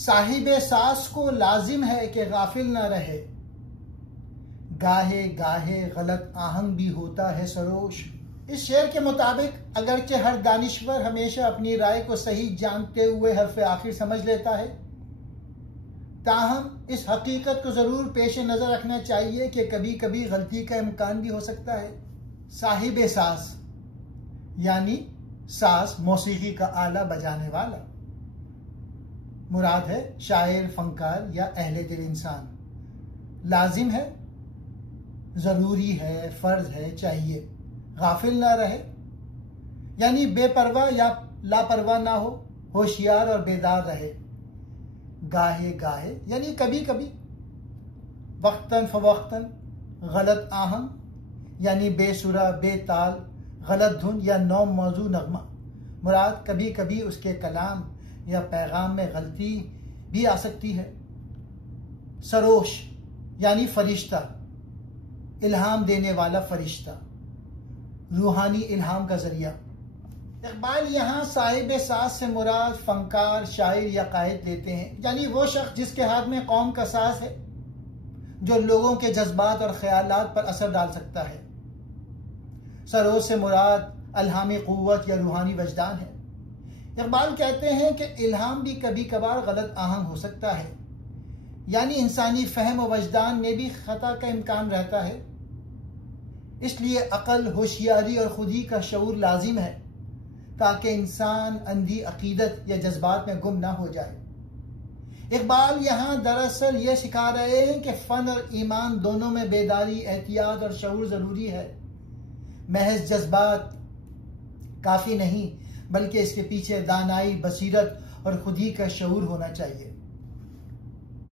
साहिबे सास को लाजिम है कि गाफिल न रहे, गाहे गाहे गलत आहंग भी होता है सरोश। इस शेर के मुताबिक अगरचे हर दानिश्वर हमेशा अपनी राय को सही जानते हुए हरफ आखिर समझ लेता है, ताहम इस हकीकत को जरूर पेश नजर रखना चाहिए कि कभी कभी गलती का इम्कान भी हो सकता है। साहिबे सास यानी सास मौसीकी का आला बजाने वाला, मुराद है शायर, फनकार या अहले दिल इंसान। लाजिम है, जरूरी है, फर्ज है, चाहिए। गाफिल ना रहे यानी बेपरवाह या लापरवाह ना हो, होशियार और बेदार रहे। गाहे गाहे यानी कभी कभी, वक्तन फवक्तन, गलत आहंग यानी बेसुरा, बेताल, गलत धुन या नौ मौजू नगमा, मुराद कभी कभी उसके कलाम या पैगाम में गलती भी आ सकती है। सरोश यानी फरिश्ता, इल्हाम देने वाला फरिश्ता, रूहानी इल्हाम का जरिया। इकबाल यहाँ साहिब सास से मुराद फनकार, शायर या कायद लेते हैं, यानी वो शख्स जिसके हाथ में कौम का सास है, जो लोगों के जज्बात और ख्यालात पर असर डाल सकता है। सरोज से मुराद अल्हामी कुव्वत या रूहानी वजदान है। इकबाल कहते हैं कि इल्हाम भी कभी कभार गलत आहंग हो सकता है, यानी इंसानी फहम और वजदान में भी खता का इम्कान रहता है। इसलिए अकल, होशियारी और खुदी का शऊर लाजिम है, ताकि इंसान अंधी अकीदत या जज्बात में गुम ना हो जाए। इकबाल यहाँ दरअसल ये सिखा रहे हैं कि फन और ईमान दोनों में बेदारी, एहतियात और शऊर जरूरी है। महज जज्बात काफी नहीं, बल्कि इसके पीछे दानाई, बसीरत और खुदी का शऊर होना चाहिए।